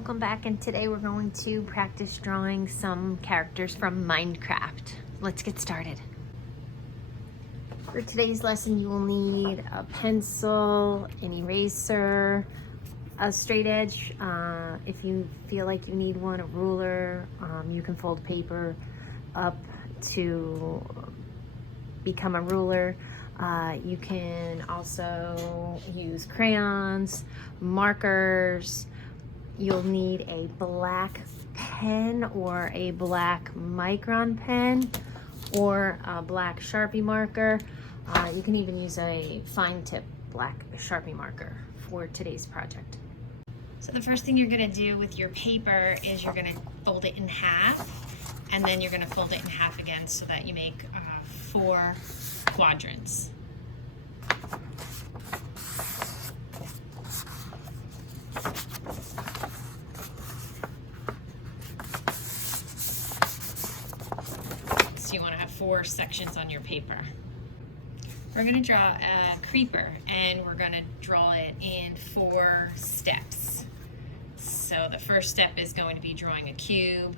welcome back, and today we're going to practice drawing some characters from Minecraft. Let's get started. For today's lesson, you will need a pencil, an eraser, a straight edge. If you feel like you need one, a ruler. You can fold paper up to become a ruler. You can also use crayons, markers. You'll need a black pen or a black micron pen or a black Sharpie marker. You can even use a fine tip black Sharpie marker for today's project. So the first thing you're going to do with your paper is you're going to fold it in half, and then you're going to fold it in half again so that you make 4 quadrants. So you want to have 4 sections on your paper. We're going to draw a creeper, and we're going to draw it in 4 steps. So the first step is going to be drawing a cube.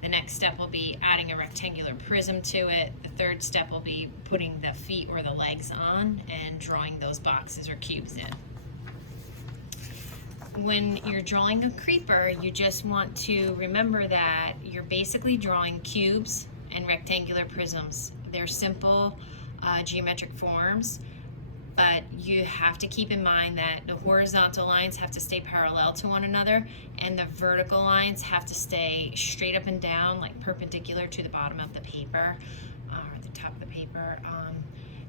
The next step will be adding a rectangular prism to it. The third step will be putting the feet or the legs on and drawing those boxes or cubes in. When you're drawing a creeper, you just want to remember that you're basically drawing cubes and rectangular prisms. They're simple geometric forms, but you have to keep in mind that the horizontal lines have to stay parallel to one another, and the vertical lines have to stay straight up and down, like perpendicular to the bottom of the paper or the top of the paper.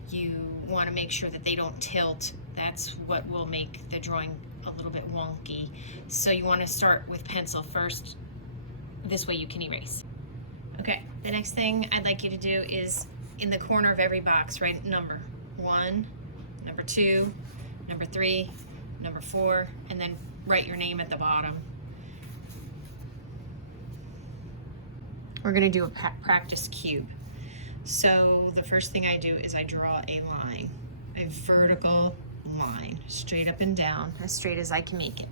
You want to make sure that they don't tilt. That's what will make the drawing a little bit wonky. So you want to start with pencil first. This way you can erase. Okay, the next thing I'd like you to do is in the corner of every box write number 1, number 2, number 3, number 4, and then write your name at the bottom. We're going to do a practice cube. So the first thing I do is I draw a line, a vertical line, straight up and down, as straight as I can make it.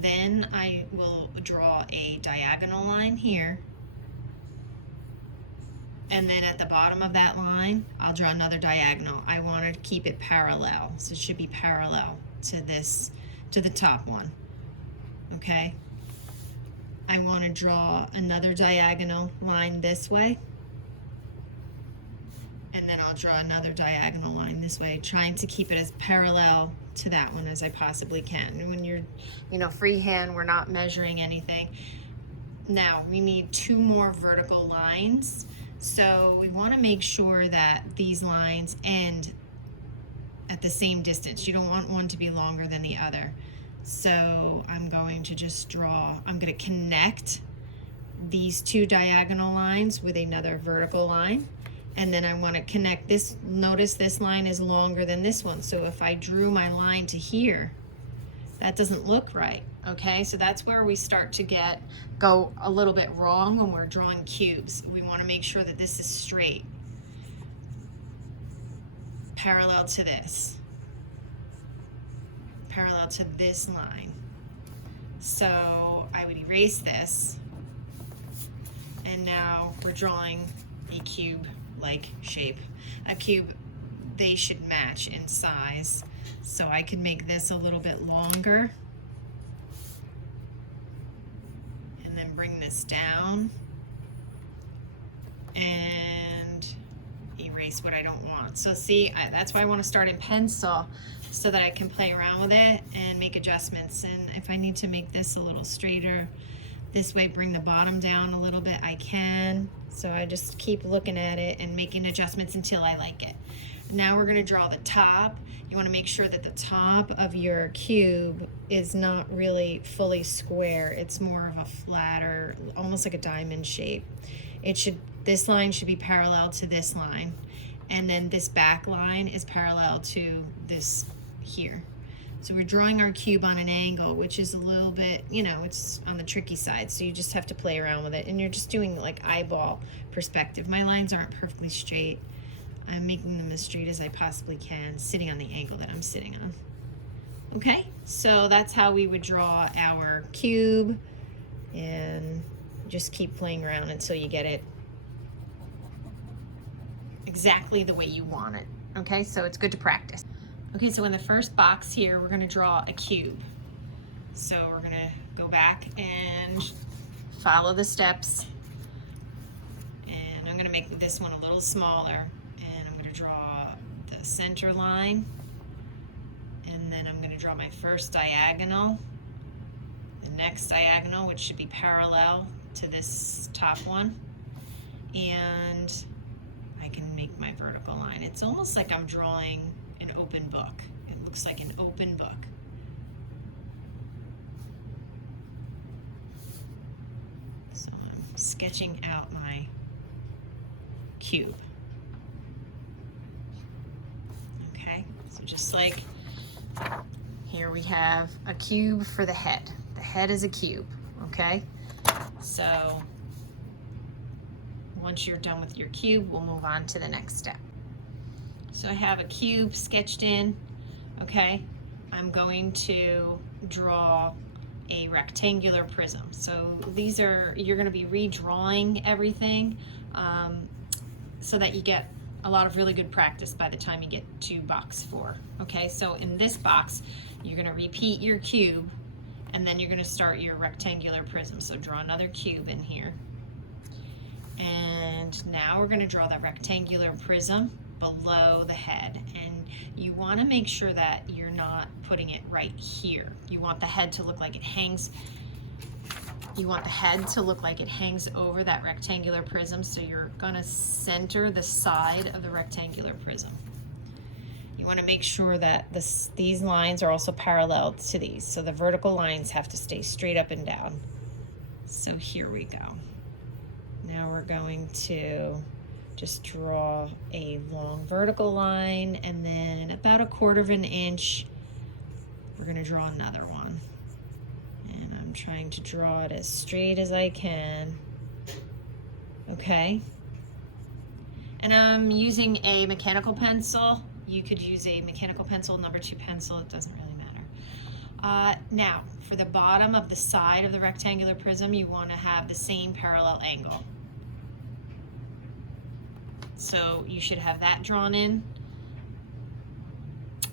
Then I will draw a diagonal line here, and then at the bottom of that line, I'll draw another diagonal. I want to keep it parallel, so it should be parallel to this, to the top one, okay? I want to draw another diagonal line this way, and then I'll draw another diagonal line this way, trying to keep it as parallel to that one as I possibly can. And when you're, freehand, we're not measuring anything. Now, we need 2 more vertical lines. So we want to make sure that these lines end at the same distance. You don't want one to be longer than the other. So I'm going to just I'm going to connect these 2 diagonal lines with another vertical line. And then I want to connect this. Notice this line is longer than this one. So if I drew my line to here, that doesn't look right. Okay, so that's where we start to go a little bit wrong when we're drawing cubes. We want to make sure that this is straight, parallel to this line. So I would erase this, and now we're drawing a cube-like shape. A cube, they should match in size. So I could make this a little bit longer, and then bring this down and erase what I don't want. So see, that's why I want to start in pencil, so that I can play around with it and make adjustments. And if I need to make this a little straighter this way, bring the bottom down a little bit, I can. So I just keep looking at it and making adjustments until I like it. Now we're going to draw the top. You want to make sure that the top of your cube is not really fully square. It's more of a flatter, almost like a diamond shape. This line should be parallel to this line, and then this back line is parallel to this here. So we're drawing our cube on an angle, which is a little bit, it's on the tricky side. So you just have to play around with it, and you're just doing like eyeball perspective. My lines aren't perfectly straight. I'm making them as straight as I possibly can, sitting on the angle that I'm sitting on. Okay, so that's how we would draw our cube and just keep playing around until you get it exactly the way you want it. Okay, so it's good to practice. Okay, so in the first box here, we're gonna draw a cube. So we're gonna go back and follow the steps. And I'm gonna make this one a little smaller. And I'm gonna draw the center line. And then I'm gonna draw my first diagonal. The next diagonal, which should be parallel to this top one. And I can make my vertical line. It's almost like I'm drawing an open book. It looks like an open book. So I'm sketching out my cube. Okay, so just like here we have a cube for the head. The head is a cube, okay? So once you're done with your cube, we'll move on to the next step. So I have a cube sketched in, okay? I'm going to draw a rectangular prism. So these are, you're gonna be redrawing everything so that you get a lot of really good practice by the time you get to box 4, okay? So in this box, you're gonna repeat your cube and then you're gonna start your rectangular prism. So draw another cube in here. And now we're gonna draw that rectangular prism below the head. And you wanna make sure that you're not putting it right here. You want the head to look like it hangs, you want the head to look like it hangs over that rectangular prism. So you're gonna center the side of the rectangular prism. You wanna make sure that these lines are also parallel to these. So the vertical lines have to stay straight up and down. So here we go. Now we're going to just draw a long vertical line, and then about 1/4 inch, we're gonna draw another one. And I'm trying to draw it as straight as I can. Okay. And I'm using a mechanical pencil. You could use a mechanical pencil, number 2 pencil, it doesn't really matter. Now, for the bottom of the side of the rectangular prism, you wanna have the same parallel angle. So you should have that drawn in.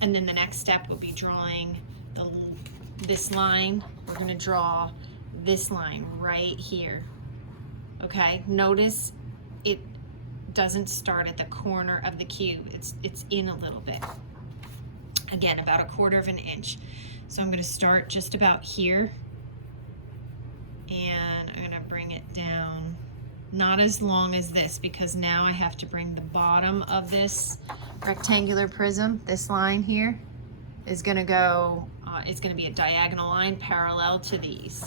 And then the next step will be drawing this line. We're gonna draw this line right here. Okay, notice it doesn't start at the corner of the cube. It's in a little bit. Again, about 1/4 inch. So I'm gonna start just about here. And I'm gonna bring it down. Not as long as this, because now I have to bring the bottom of this rectangular prism, this line here, is gonna go, it's gonna be a diagonal line parallel to these.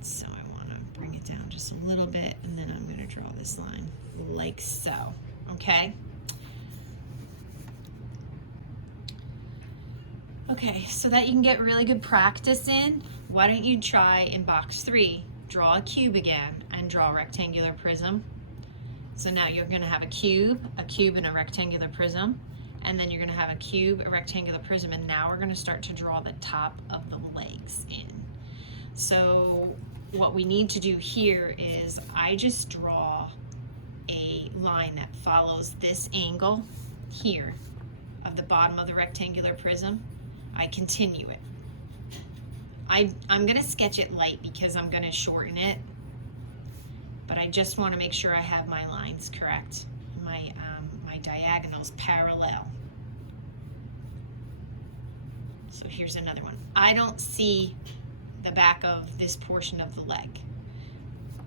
So I wanna bring it down just a little bit, and then I'm gonna draw this line like so, okay? Okay, so that you can get really good practice in, why don't you try in box 3, draw a cube again, and draw a rectangular prism. So now you're gonna have a cube, and a rectangular prism, and then you're gonna have a cube, a rectangular prism, and now we're gonna start to draw the top of the legs in. So what we need to do here is I just draw a line that follows this angle here of the bottom of the rectangular prism. I continue it. I'm gonna sketch it light because I'm gonna shorten it, but I just wanna make sure I have my lines correct, my diagonals parallel. So here's another one. I don't see the back of this portion of the leg.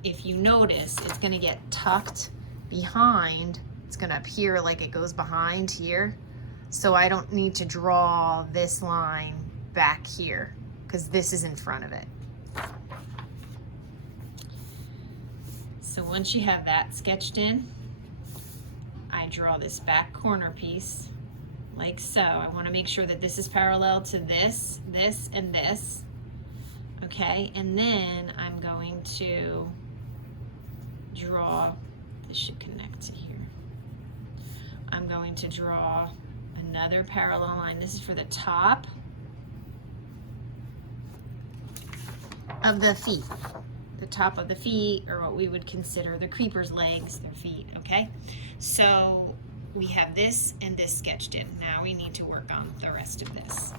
If you notice, it's gonna get tucked behind, it's gonna appear like it goes behind here. So I don't need to draw this line back here, because this is in front of it. So once you have that sketched in, I draw this back corner piece like so. I want to make sure that this is parallel to this, this, and this. Okay, and then I'm going to draw, this should connect to here. I'm going to draw another parallel line. This is for the top. of the feet. The top of the feet, or what we would consider the creeper's legs, their feet, okay? So we have this and this sketched in. Now we need to work on the rest of this.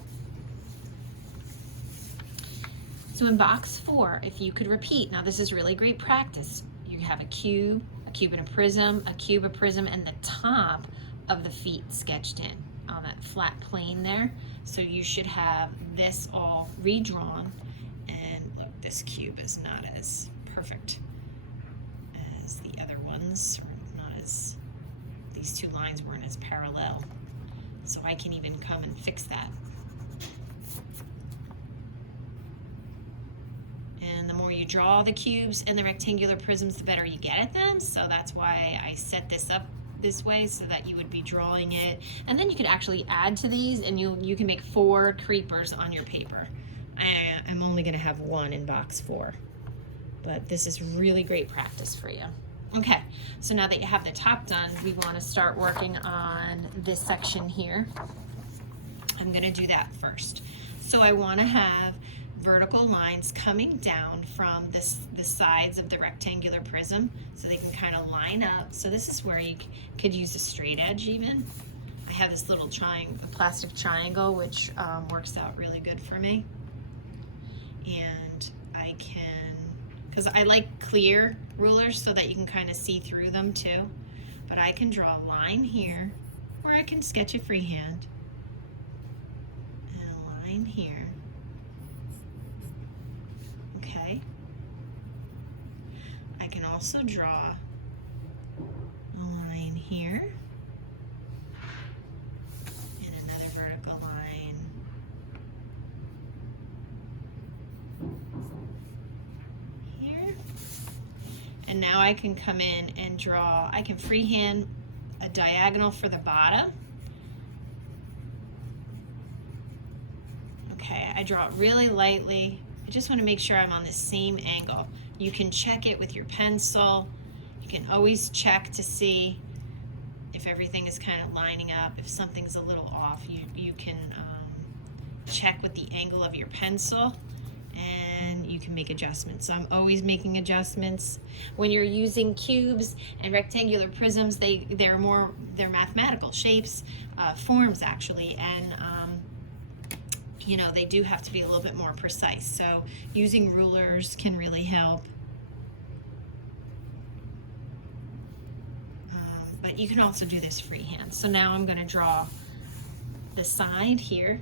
So in box 4, if you could repeat, now this is really great practice. You have a cube and a prism, a cube, a prism, and the top of the feet sketched in on that flat plane there. So you should have this all redrawn. And look, this cube is not as perfect as the other ones, or not as, these two lines weren't as parallel. So I can even come and fix that. And the more you draw the cubes and the rectangular prisms, the better you get at them. So that's why I set this up this way, so that you would be drawing it. And then you could actually add to these, and you can make 4 creepers on your paper. I'm only gonna have 1 in box 4, but this is really great practice for you. Okay, so now that you have the top done, we wanna start working on this section here. I'm gonna do that first. So I wanna have vertical lines coming down from the sides of the rectangular prism, so they can kind of line up. So this is where you could use a straight edge even. I have this little plastic triangle, which works out really good for me. And I can, because I like clear rulers so that you can kind of see through them too, but I can draw a line here, or I can sketch it freehand, and a line here. Okay. I can also draw a line here and another vertical line here. And now I can come in and draw, I can freehand a diagonal for the bottom. Okay, I draw it really lightly. I just want to make sure I'm on the same angle. You can check it with your pencil. You can always check to see if everything is kind of lining up. If something's a little off, you can check with the angle of your pencil, and you can make adjustments. So I'm always making adjustments. When you're using cubes and rectangular prisms, they're mathematical shapes, forms actually, and you know, they do have to be a little bit more precise. So using rulers can really help. But you can also do this freehand. So now I'm going to draw the side here,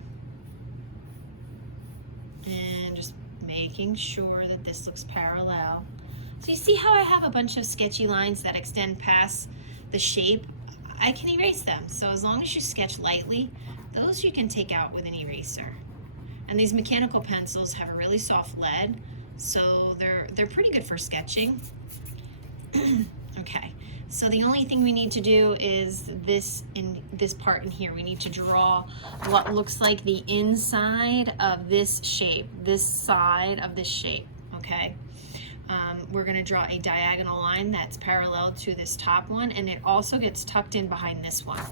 and just making sure that this looks parallel. So you see how I have a bunch of sketchy lines that extend past the shape? I can erase them. So as long as you sketch lightly, those you can take out with an eraser. And these mechanical pencils have a really soft lead, so they're pretty good for sketching. Okay, so the only thing we need to do is this part in here. We need to draw what looks like the inside of this shape, this side of this shape, okay? We're gonna draw a diagonal line that's parallel to this top one, and it also gets tucked in behind this one.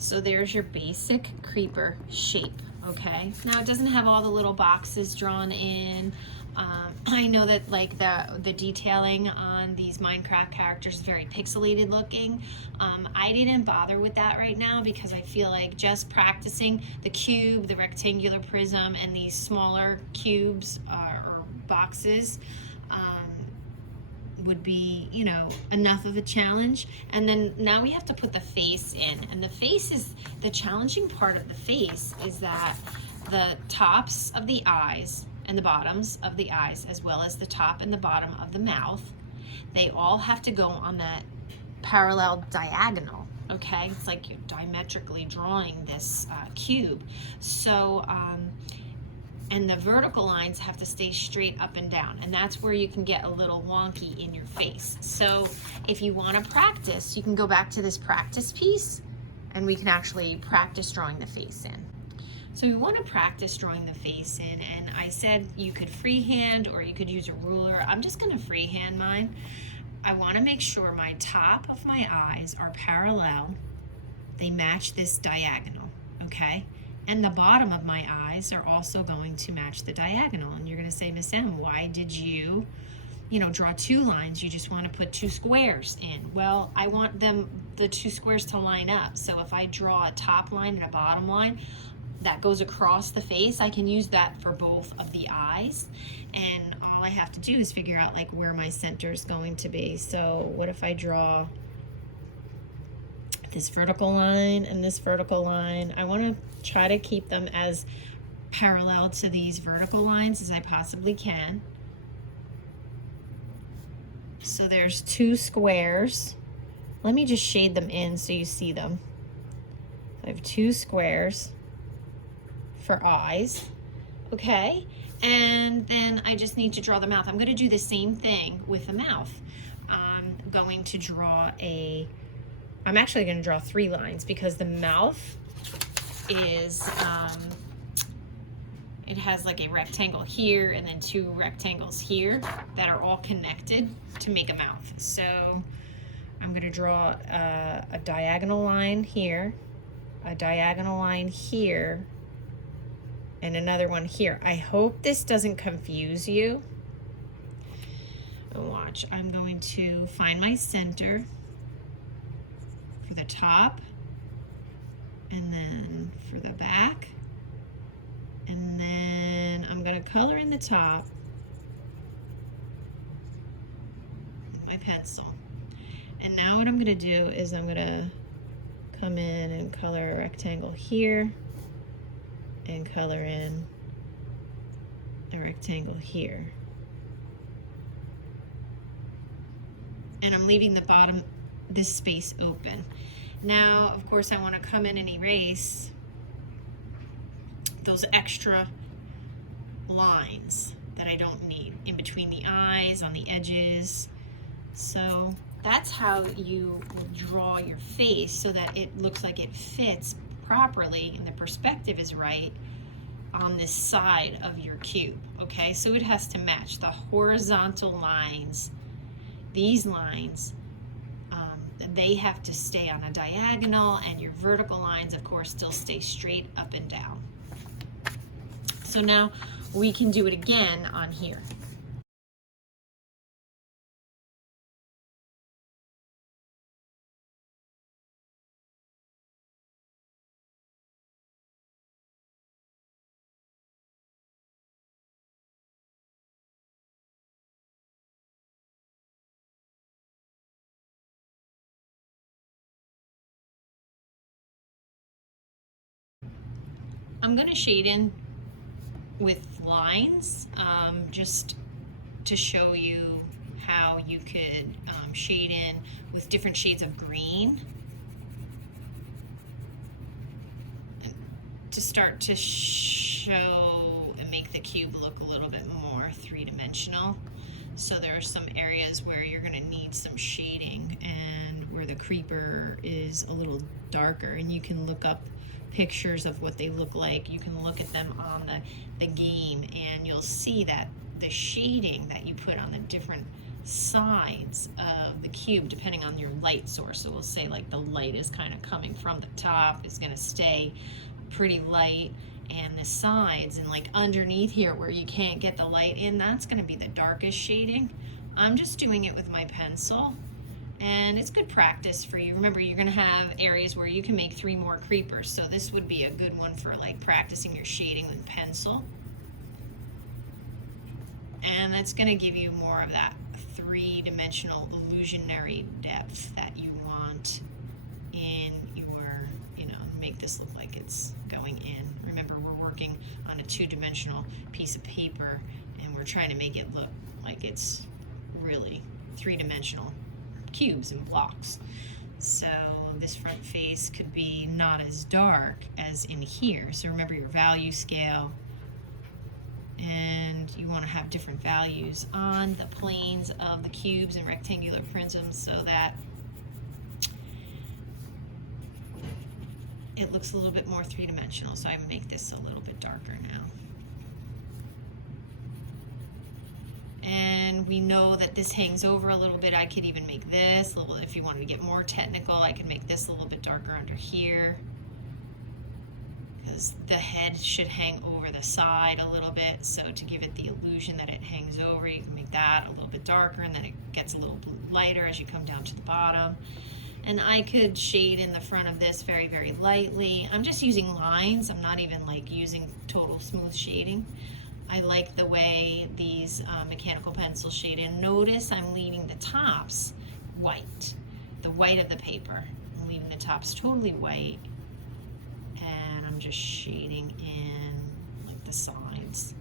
So there's your basic creeper shape, okay? Now it doesn't have all the little boxes drawn in. I know that like the detailing on these Minecraft characters is very pixelated looking. I didn't bother with that right now because I feel like just practicing the cube, the rectangular prism, and these smaller cubes or boxes would be, you know, enough of a challenge. And then now we have to put the face in, and the face is the challenging part of the face is that the tops of the eyes and the bottoms of the eyes, as well as the top and the bottom of the mouth, they all have to go on that parallel diagonal, okay? It's like you're diametrically drawing this cube. So and the vertical lines have to stay straight up and down, and that's where you can get a little wonky in your face. So if you want to practice, you can go back to this practice piece, and we can actually practice drawing the face in. So we want to practice drawing the face in, and I said you could freehand or you could use a ruler. I'm just going to freehand mine. I want to make sure my top of my eyes are parallel. They match this diagonal, okay? And the bottom of my eyes are also going to match the diagonal. And you're gonna say, Miss M, why did you draw 2 lines? You just want to put 2 squares in. Well, I want the 2 squares to line up. So if I draw a top line and a bottom line that goes across the face, I can use that for both of the eyes. And all I have to do is figure out like where my center is going to be. So what if I draw this vertical line and this vertical line? I want to try to keep them as parallel to these vertical lines as I possibly can. So there's 2 squares. Let me just shade them in so you see them. I have 2 squares for eyes, okay? And then I just need to draw the mouth. I'm gonna do the same thing with the mouth. I'm going to draw I'm actually gonna draw 3 lines because the mouth is, it has like a rectangle here and then 2 rectangles here that are all connected to make a mouth. So I'm gonna draw a diagonal line here, a diagonal line here, and another one here. I hope this doesn't confuse you. And watch, I'm going to find my center for the top, and then for the back, and then I'm gonna color in the top with my pencil. And now what I'm gonna do is I'm gonna come in and color a rectangle here and color in a rectangle here. And I'm leaving the bottom, this space open. Now, of course, I wanna come in and erase those extra lines that I don't need in between the eyes, on the edges. So that's how you draw your face so that it looks like it fits properly and the perspective is right on this side of your cube, okay? So it has to match the horizontal lines. These lines, they have to stay on a diagonal, and your vertical lines, of course, still stay straight up and down. So now we can do it again on here. I'm gonna shade in with lines, just to show you how you could shade in with different shades of green to start to show and make the cube look a little bit more 3-dimensional. So there are some areas where you're gonna need some shading and where the creeper is a little darker, and you can look up pictures of what they look like. You can look at them on the game, and you'll see that the shading that you put on the different sides of the cube, depending on your light source. So we'll say like the light is kind of coming from the top, is going to stay pretty light, and the sides and like underneath here where you can't get the light in, that's going to be the darkest shading. I'm just doing it with my pencil, and it's good practice for you. Remember, you're gonna have areas where you can make 3 more creepers, so this would be a good one for like practicing your shading with pencil. And that's gonna give you more of that 3-dimensional illusionary depth that you want in your, make this look like it's going in. Remember, we're working on a 2-dimensional piece of paper, and we're trying to make it look like it's really 3-dimensional cubes and blocks. So this front face could be not as dark as in here. So remember your value scale, and you want to have different values on the planes of the cubes and rectangular prisms so that it looks a little bit more 3-dimensional. So I make this a little bit darker now. And we know that this hangs over a little bit. I could even make this a little, if you wanted to get more technical, I could make this a little bit darker under here. And because the head should hang over the side a little bit. So to give it the illusion that it hangs over, you can make that a little bit darker, and then it gets a little lighter as you come down to the bottom. And I could shade in the front of this very, very lightly. I'm just using lines. I'm not even like using total smooth shading. I like the way these mechanical pencils shade in. Notice I'm leaving the tops white, the white of the paper. I'm leaving the tops totally white, and I'm just shading in like the sides.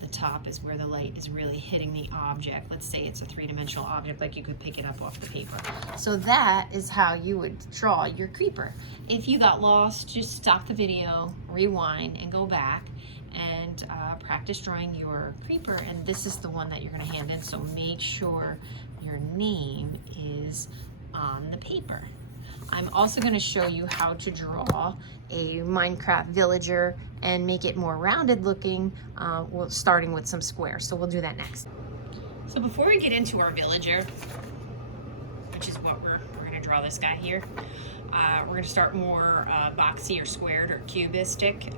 The top is where the light is really hitting the object. Let's say it's a three-dimensional object, like you could pick it up off the paper. So that is how you would draw your creeper. If you got lost, just stop the video, rewind, and go back and practice drawing your creeper. And this is the one that you're gonna hand in, so make sure your name is on the paper. I'm also going to show you how to draw a Minecraft villager and make it more rounded looking, starting with some squares. So we'll do that next. So before we get into our villager, which is what we're going to draw this guy here, we're going to start more boxy or squared or cubistic.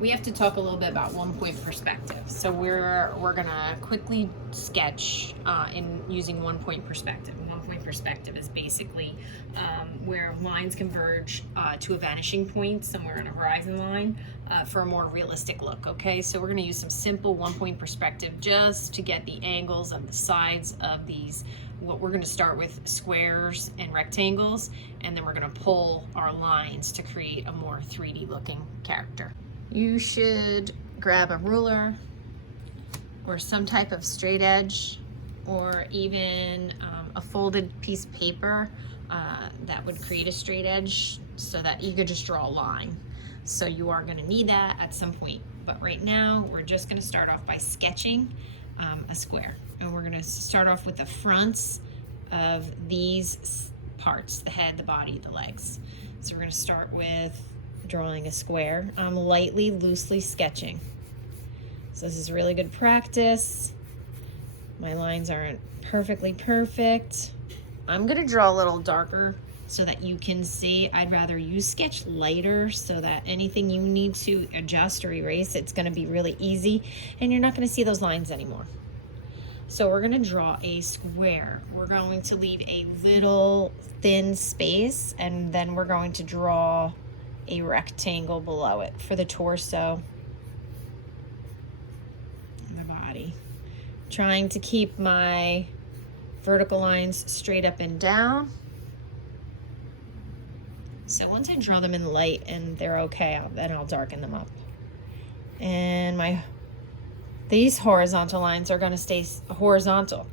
We have to talk a little bit about 1-point perspective. So we're gonna quickly sketch in using 1-point perspective. 1-point perspective is basically where lines converge to a vanishing point somewhere on a horizon line for a more realistic look, okay? So we're gonna use some simple 1-point perspective just to get the angles of the sides of these. What we're gonna start with squares and rectangles, and then we're gonna pull our lines to create a more 3D looking character. You should grab a ruler or some type of straight edge, or even a folded piece of paper that would create a straight edge so that you could just draw a line. So you are going to need that at some point. But right now, we're just going to start off by sketching a square. And we're going to start off with the fronts of these parts, the head, the body, the legs. So we're going to start with drawing a square. I'm lightly, loosely sketching. So this is really good practice. My lines aren't perfectly perfect. I'm gonna draw a little darker so that you can see. I'd rather you sketch lighter so that anything you need to adjust or erase, it's gonna be really easy and you're not gonna see those lines anymore. So we're gonna draw a square. We're going to leave a little thin space, and then we're going to draw a rectangle below it for the torso and the body. Trying to keep my vertical lines straight up and down. So once I draw them in light and they're okay, then I'll darken them up. And these horizontal lines are going to stay horizontal,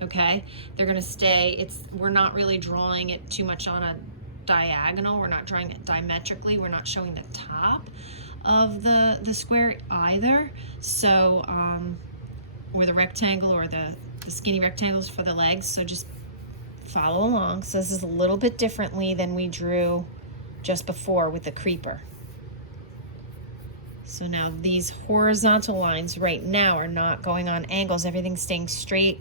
okay? They're going to stay, we're not really drawing it too much on a diagonal. We're not drawing it diametrically. We're not showing the top of the square either. So, or the rectangle, or the skinny rectangles for the legs. So just follow along. So this is a little bit differently than we drew just before with the creeper. So now these horizontal lines right now are not going on angles. Everything's staying straight.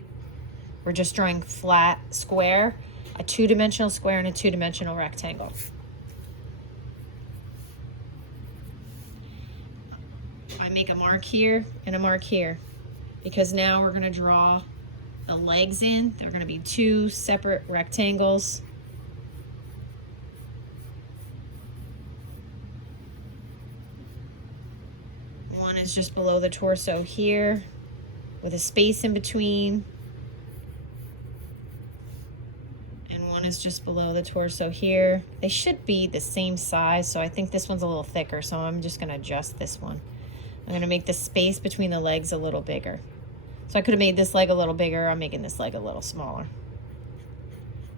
We're just drawing flat square, a 2-dimensional square and a 2-dimensional rectangle. I make a mark here and a mark here because now we're going to draw the legs in. They're going to be 2 separate rectangles. One is just below the torso here with a space in between. And one is just below the torso here. They should be the same size, so I think this one's a little thicker, so I'm just going to adjust this one. I'm going to make the space between the legs a little bigger. So I could have made this leg a little bigger. I'm making this leg a little smaller.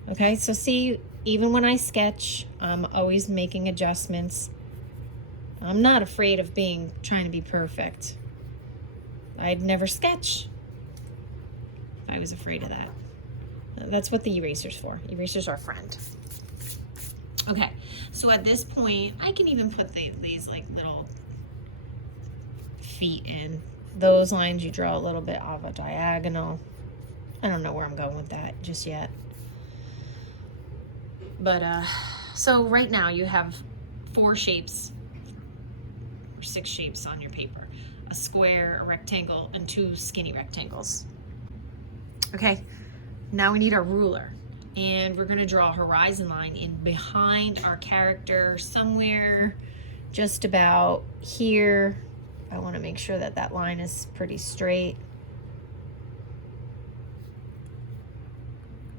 Okay, so see, even when I sketch, I'm always making adjustments. I'm not afraid of trying to be perfect. I'd never sketch if I was afraid of that. That's what the eraser's for. Eraser's our friend. Okay, so at this point, I can even put these like little feet in. Those lines you draw a little bit of a diagonal. I don't know where I'm going with that just yet. But so right now you have 4 shapes or 6 shapes on your paper. A square, a rectangle, and 2 skinny rectangles. Okay, now we need our ruler. And we're gonna draw a horizon line in behind our character somewhere just about here. I wanna make sure that that line is pretty straight.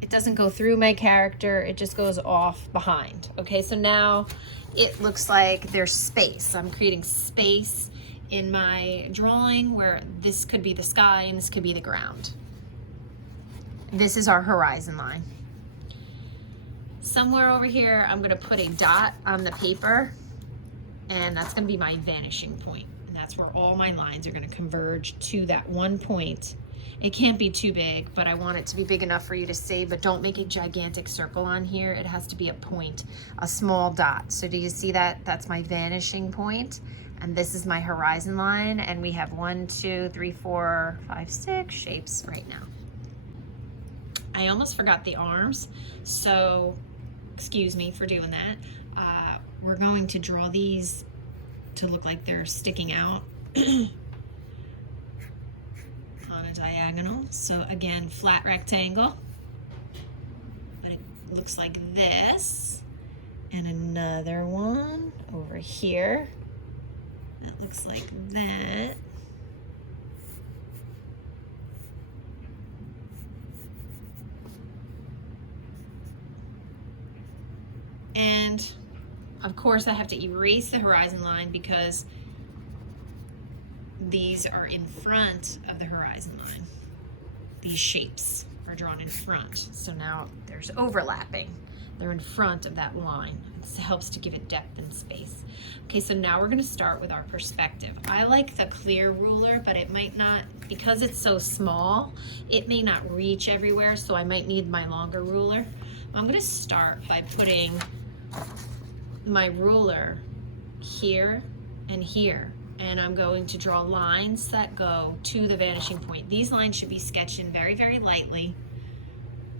It doesn't go through my character, it just goes off behind. Okay, so now it looks like there's space. I'm creating space in my drawing where this could be the sky and this could be the ground. This is our horizon line. Somewhere over here, I'm gonna put a dot on the paper, and that's gonna be my vanishing point. And that's where all my lines are gonna converge to that one point. It can't be too big, but I want it to be big enough for you to see, but don't make a gigantic circle on here. It has to be a point, a small dot. So do you see that? That's my vanishing point, and this is my horizon line, and we have 1, 2, 3, 4, 5, 6 shapes right now. I almost forgot the arms, so excuse me for doing that. We're going to draw these to look like they're sticking out on a diagonal. So again, flat rectangle, but it looks like this. And another one over here that looks like that. And of course I have to erase the horizon line because these are in front of the horizon line. These shapes are drawn in front. So now there's overlapping. They're in front of that line. It helps to give it depth and space. Okay, so now we're gonna start with our perspective. I like the clear ruler, but it might not, because it's so small, it may not reach everywhere, so I might need my longer ruler. I'm gonna start by putting my ruler here and here, and I'm going to draw lines that go to the vanishing point. These lines should be sketched in very, very lightly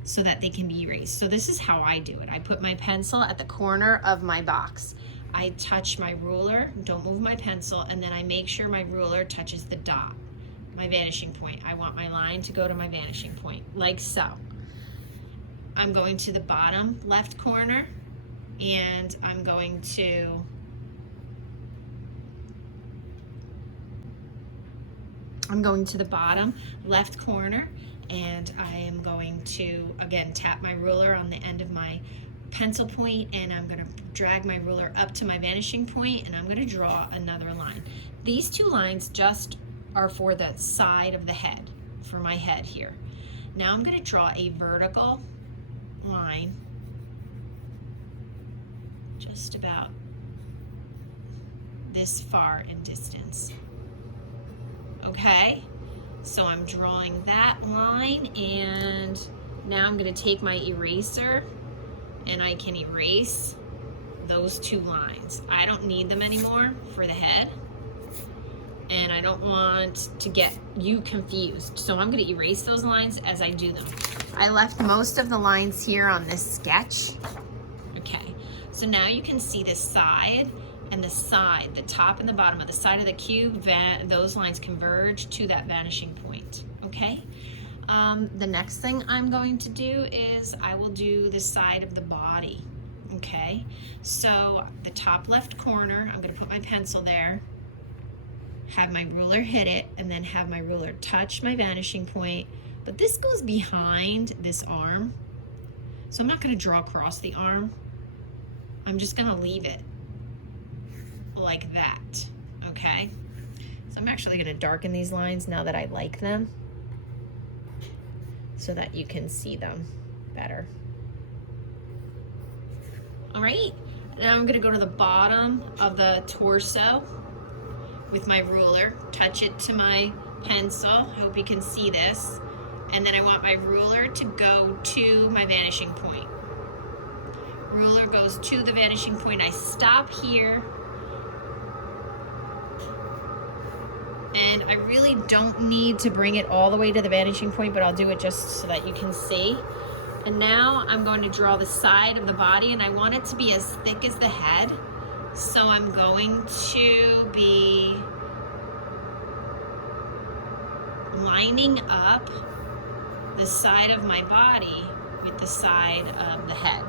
so that they can be erased. So this is how I do it. I put my pencil at the corner of my box. I touch my ruler, don't move my pencil, and then I make sure my ruler touches the dot, my vanishing point. I want my line to go to my vanishing point, like so. I'm going to the bottom left corner, and I'm going to the bottom left corner, and I am going to again tap my ruler on the end of my pencil point, and I'm going to drag my ruler up to my vanishing point, and I'm going to draw another line. These 2 lines just are for the side of the head, for my head here. Now I'm going to draw a vertical line just about this far in distance. Okay, so I'm drawing that line, and now I'm going to take my eraser and I can erase those 2 lines. I don't need them anymore for the head, and I don't want to get you confused, so I'm going to erase those lines as I do them. I left most of the lines here on this sketch. Okay, so now you can see the side and the side, the top and the bottom of the side of the cube, those lines converge to that vanishing point. Okay, the next thing I'm going to do is I will do the side of the body. Okay, so the top left corner, I'm going to put my pencil there, have my ruler hit it, and then have my ruler touch my vanishing point. But this goes behind this arm, so I'm not going to draw across the arm. I'm just going to leave it like that. Okay, so I'm actually going to darken these lines now that I like them so that you can see them better. All right, now I'm going to go to the bottom of the torso with my ruler, touch it to my pencil. I hope you can see this. And then I want my ruler to go to my vanishing point. Ruler goes to the vanishing point. I stop here. And I really don't need to bring it all the way to the vanishing point, but I'll do it just so that you can see. And now I'm going to draw the side of the body, and I want it to be as thick as the head. So I'm going to be lining up the side of my body with the side of the head.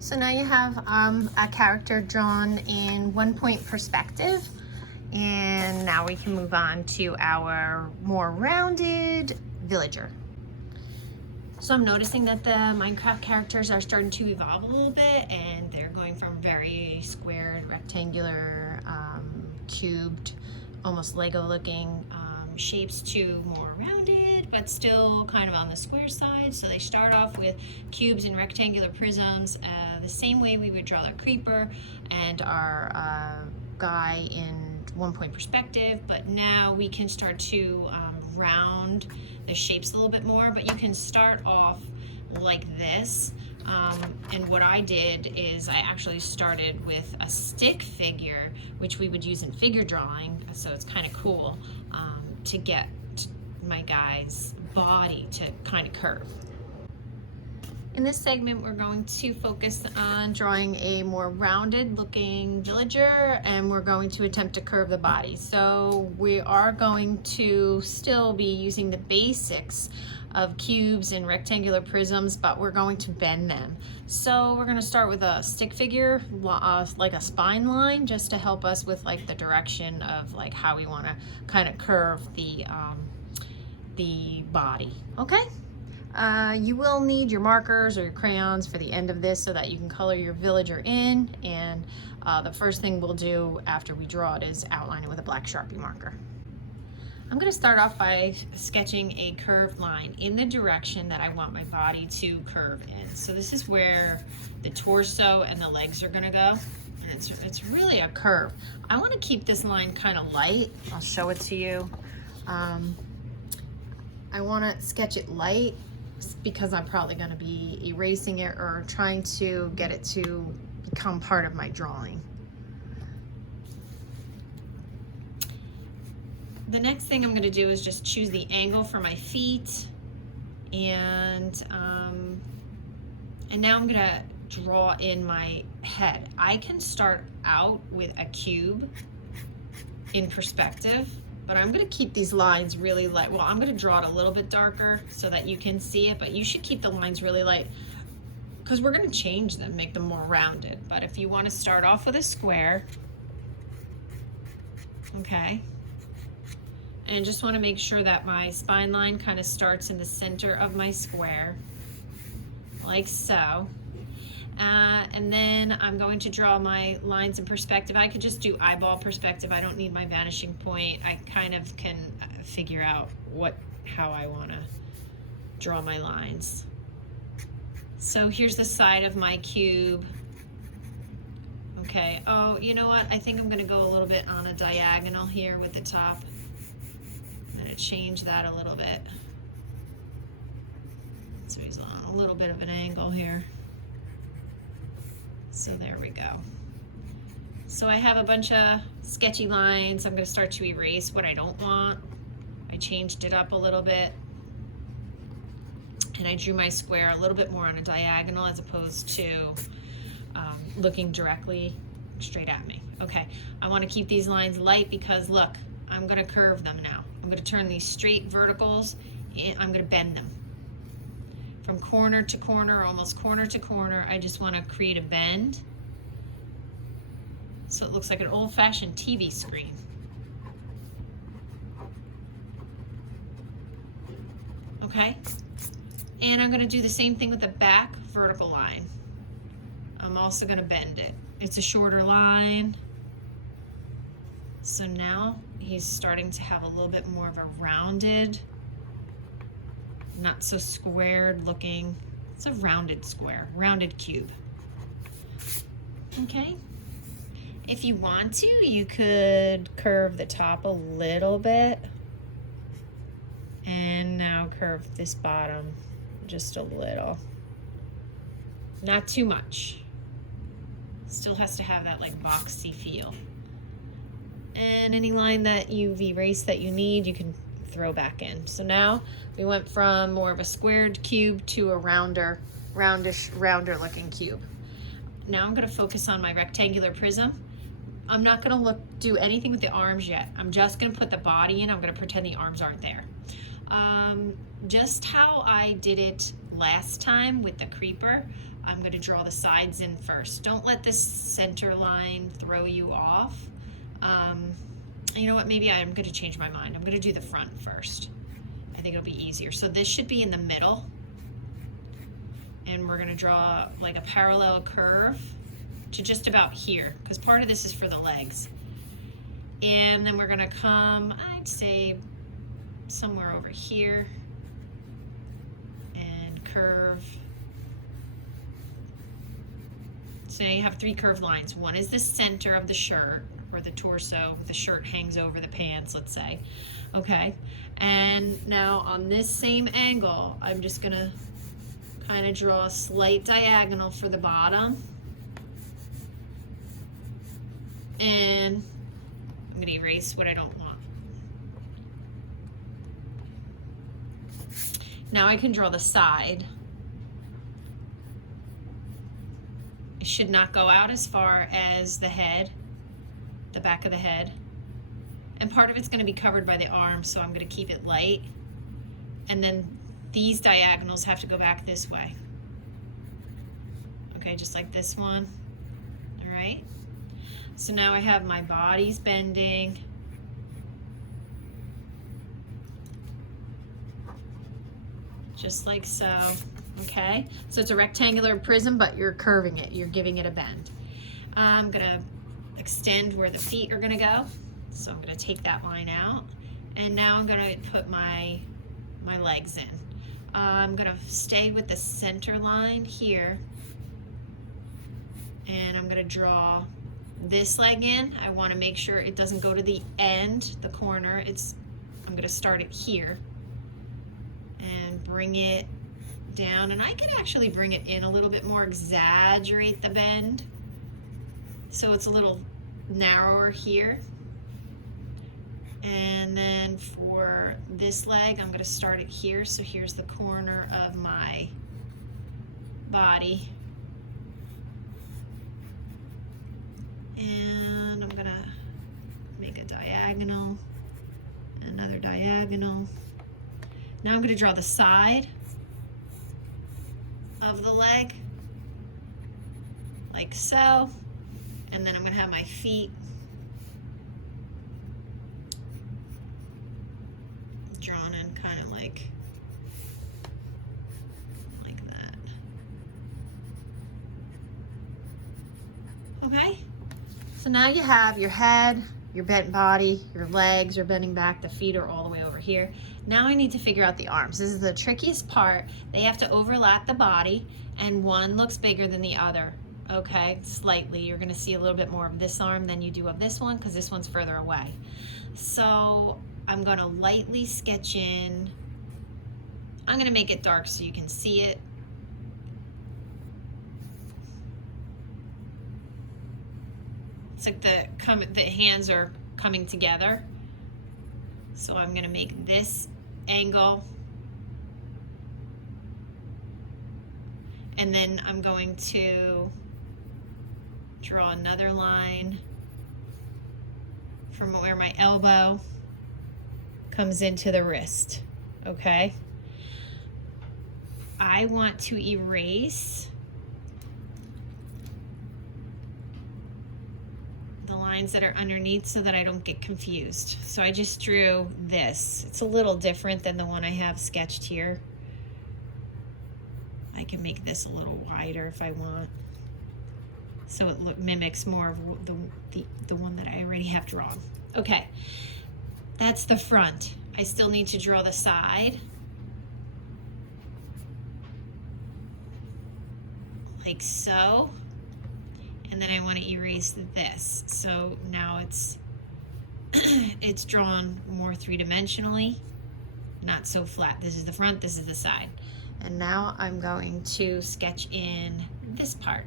So now you have a character drawn in 1-point perspective, and now we can move on to our more rounded villager. So I'm noticing that the Minecraft characters are starting to evolve a little bit, and they're going from very squared, rectangular, cubed, almost Lego looking shapes to more rounded, but still kind of on the square side. So they start off with cubes and rectangular prisms, the same way we would draw the creeper and our guy in 1-point perspective, but now we can start to round the shapes a little bit more, but you can start off like this. And what I did is I actually started with a stick figure, which we would use in figure drawing, so it's kind of cool to get my guy's body to kind of curve. In this segment, we're going to focus on drawing a more rounded looking villager, and we're going to attempt to curve the body. So we are going to still be using the basics of cubes and rectangular prisms, but we're going to bend them. So we're going to start with a stick figure, like a spine line, just to help us with like the direction of like how we want to kind of curve the body. Okay. You will need your markers or your crayons for the end of this so that you can color your villager in, and the first thing we'll do after we draw it is outline it with a black Sharpie marker. I'm going to start off by sketching a curved line in the direction that I want my body to curve in. So this is where the torso and the legs are going to go, and it's really a curve. I want to keep this line kind of light. I'll show it to you. I want to sketch it light because I'm probably going to be erasing it or trying to get it to become part of my drawing. The next thing I'm going to do is just choose the angle for my feet, and now I'm going to draw in my head. I can start out with a cube in perspective, but I'm going to keep these lines really light. Well, I'm going to draw it a little bit darker so that you can see it, but you should keep the lines really light because we're going to change them, make them more rounded. But if you want to start off with a square, okay, and just want to make sure that my spine line kind of starts in the center of my square, like so. And then I'm going to draw my lines in perspective. I could just do eyeball perspective. I don't need my vanishing point. I kind of can figure out how I want to draw my lines. So here's the side of my cube. Okay, oh, you know what? I think I'm going to go a little bit on a diagonal here with the top. I'm going to change that a little bit. So he's on a little bit of an angle here. So there we go. So I have a bunch of sketchy lines. I'm going to start to erase what I don't want. I changed it up a little bit. And I drew my square a little bit more on a diagonal as opposed to looking directly straight at me. Okay, I want to keep these lines light because look, I'm going to curve them now. I'm going to turn these straight verticals and I'm going to bend them. From corner to corner, almost corner to corner, I just want to create a bend so it looks like an old-fashioned TV screen. Okay, and I'm going to do the same thing with the back vertical line. I'm also going to bend it. It's a shorter line. So now he's starting to have a little bit more of a rounded, not so squared looking. It's a rounded square, rounded cube. Okay. If you want to, you could curve the top a little bit. And now curve this bottom just a little. Not too much. Still has to have that like boxy feel. And any line that you've erased that you need, you can throw back in. So now we went from more of a squared cube to a rounder looking cube. Now I'm going to focus on my rectangular prism. I'm not going to do anything with the arms yet. I'm just going to put the body in. I'm going to pretend the arms aren't there. Just how I did it last time with the creeper, I'm going to draw the sides in first. Don't let this center line throw you off. You know what, maybe I'm going to change my mind. I'm going to do the front first. I think it'll be easier. So this should be in the middle. And we're going to draw like a parallel curve to just about here, because part of this is for the legs. And then we're going to come, I'd say, somewhere over here and curve. So now you have three curved lines. One is the center of the shirt, or the torso, the shirt hangs over the pants, let's say. Okay, and now on this same angle, I'm just gonna kind of draw a slight diagonal for the bottom. And I'm gonna erase what I don't want. Now I can draw the side. It should not go out as far as the head, the back of the head. And part of it's going to be covered by the arms, so I'm going to keep it light. And then these diagonals have to go back this way. Okay, just like this one. All right. So now I have my bodies bending. Just like so. Okay, so it's a rectangular prism, but you're curving it. You're giving it a bend. I'm going to extend where the feet are going to go. So I'm going to take that line out. And now I'm going to put my legs in. I'm going to stay with the center line here. And I'm going to draw this leg in. I want to make sure it doesn't go to the end, the corner. It's I'm gonna start it here and bring it down, and I can actually bring it in a little bit more, exaggerate the bend so it's a little narrower here. And then for this leg, I'm gonna start it here. So here's the corner of my body. And I'm gonna make a diagonal, another diagonal. Now I'm gonna draw the side of the leg, like so. And then I'm gonna have my feet drawn in kind of like that. Okay, so now you have your head, your bent body, your legs are bending back, the feet are all the way over here. Now I need to figure out the arms. This is the trickiest part. They have to overlap the body, and one looks bigger than the other. Okay, slightly. You're gonna see a little bit more of this arm than you do of this one because this one's further away. So I'm gonna lightly sketch in. I'm gonna make it dark so you can see it. It's like the hands are coming together. So I'm gonna make this angle. And then I'm going to draw another line from where my elbow comes into the wrist, okay? I want to erase the lines that are underneath so that I don't get confused. So I just drew this. It's a little different than the one I have sketched here. I can make this a little wider if I want, so it mimics more of the one that I already have drawn. Okay, that's the front. I still need to draw the side, like so, and then I want to erase this. So now it's it's drawn more three-dimensionally, not so flat. This is the front, this is the side. And now I'm going to sketch in this part.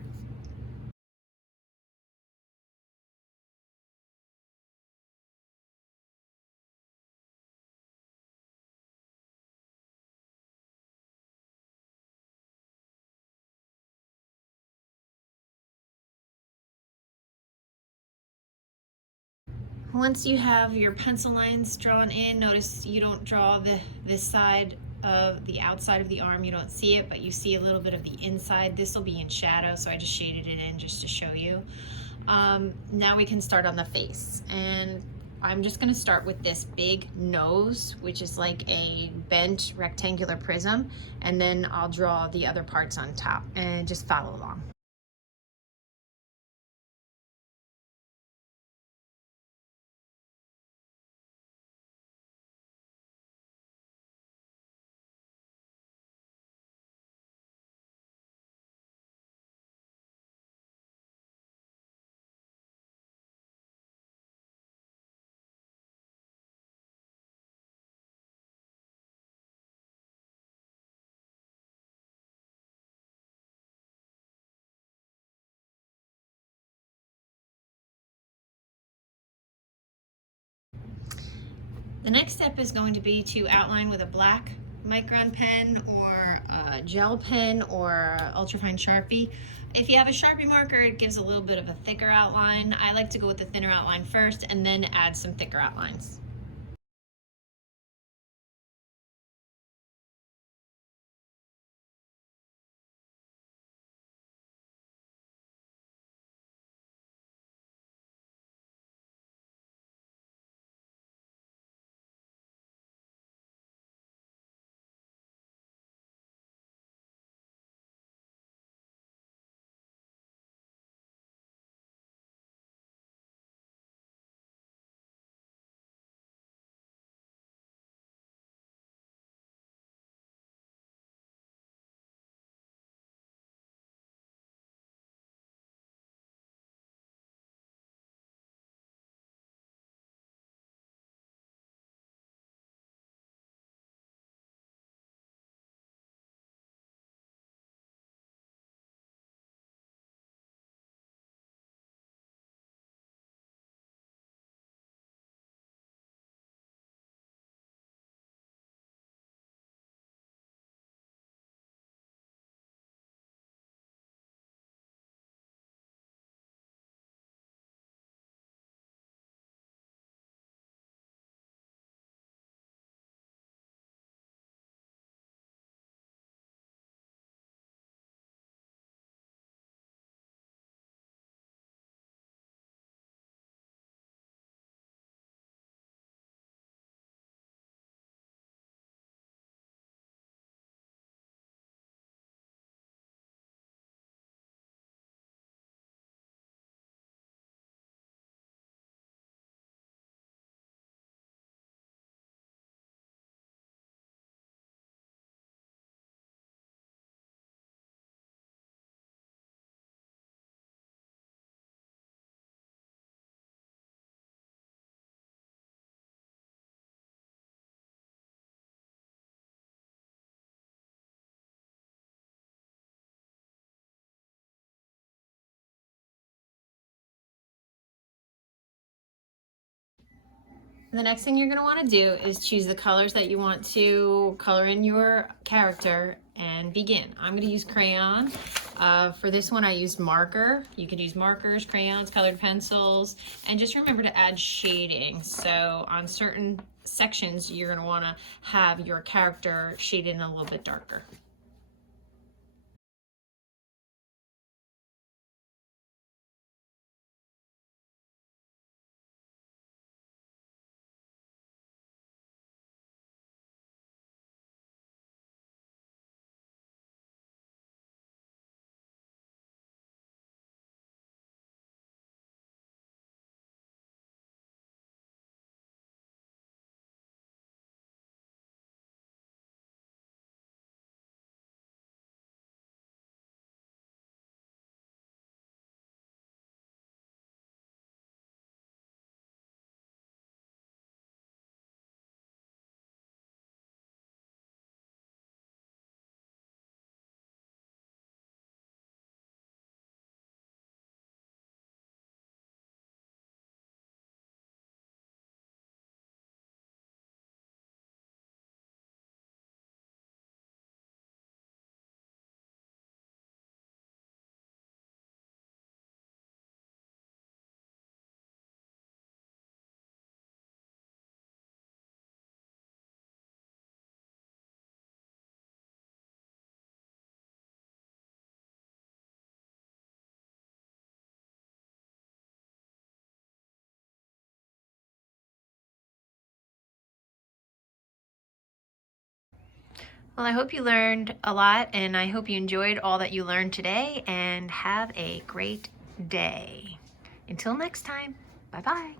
Once you have your pencil lines drawn in, notice you don't draw this side of the outside of the arm. You don't see it, but you see a little bit of the inside. This will be in shadow, so I just shaded it in just to show you. Now we can start on the face, and I'm just going to start with this big nose, which is like a bent rectangular prism, and then I'll draw the other parts on top, and just follow along. The next step is going to be to outline with a black micron pen or a gel pen or ultrafine Sharpie. If you have a Sharpie marker, it gives a little bit of a thicker outline. I like to go with the thinner outline first and then add some thicker outlines. The next thing you're going to want to do is choose the colors that you want to color in your character and begin. I'm going to use crayon. For this one I used marker. You could use markers, crayons, colored pencils, and just remember to add shading. So on certain sections you're going to want to have your character shaded in a little bit darker. Well, I hope you learned a lot, and I hope you enjoyed all that you learned today, and have a great day. Until next time, bye-bye.